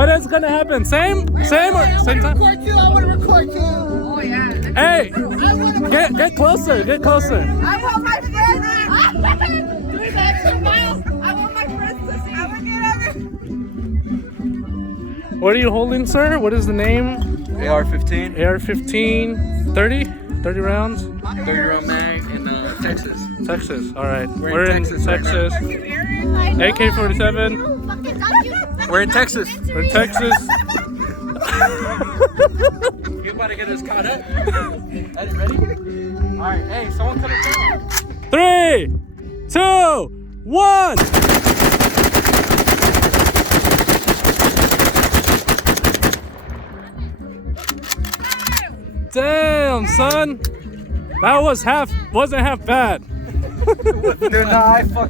What is gonna happen? Same or same time? Record you. I want to record you. Oh yeah. Hey, get closer. Get closer. I want my friends. Doing the extra mile. I want my friends to see. I want to get over. What are you holding, sir? What is the name? AR-15. AR-15. 30 rounds. 30-round mag in Texas. Texas. All right. We're in Texas right now. AK-47. We're in Texas. We're in Texas. You about to get us caught up? Ready? All right. Hey, someone cut it down. 3, 2, 1. Damn, son. That wasn't half bad. Dude, nah, I fucked